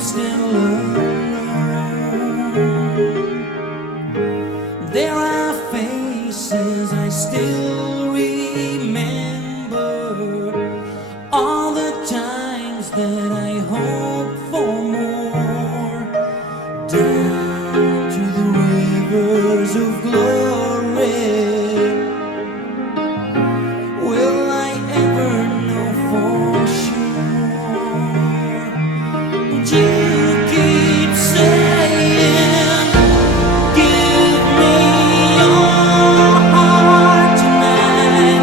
still alone. There are faces I still remember, all the times that I hope for more, down to the rivers of glory. Will I ever know for sure? You keep saying, give me your heart tonight.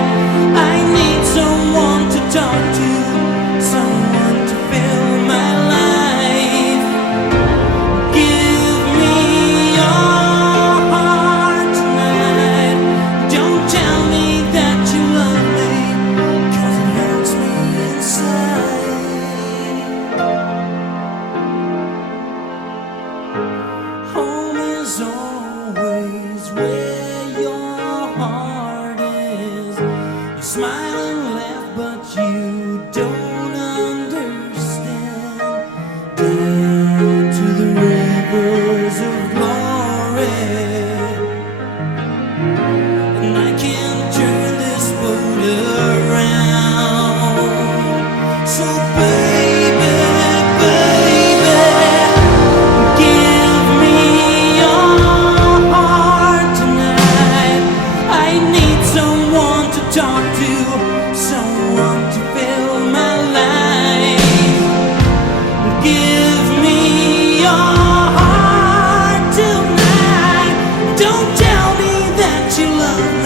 I need someone to talk to, someone to fill my life. Give me your heart tonight. Don't tell me that you love me, 'cause it hurts me inside. Home is always where your heart is. You smile and laugh, but you don't understand. Down to the rivers of glory, and I can turn this boat around. So baby, baby, give me your heart tonight. I need someone to talk to, someone to fill my life. Give me your heart tonight. Don't tell me that you love me,